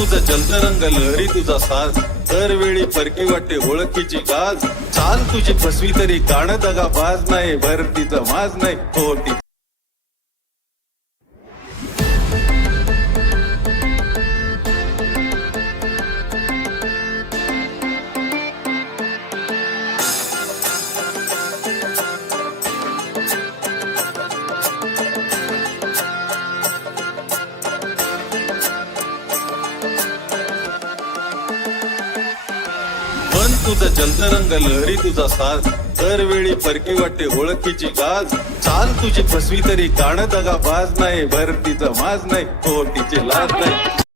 तुझं जलतरंग लहरी तुझा साज दरवेळी फरकी वाटते ओळखीची गाज चाल तुझी फसवी तरी गाणं दगा बाज नाही भरतीचं माज नाही हो ती मन तुझं जलतरंग लहरी तुझा साज दरवेळी फरकी वाटते ओळखीची गाज चाल तुझी फसवी तरी गाणं दगा बाज नाही भरतीचं माज नाही हो तिची लाज नाही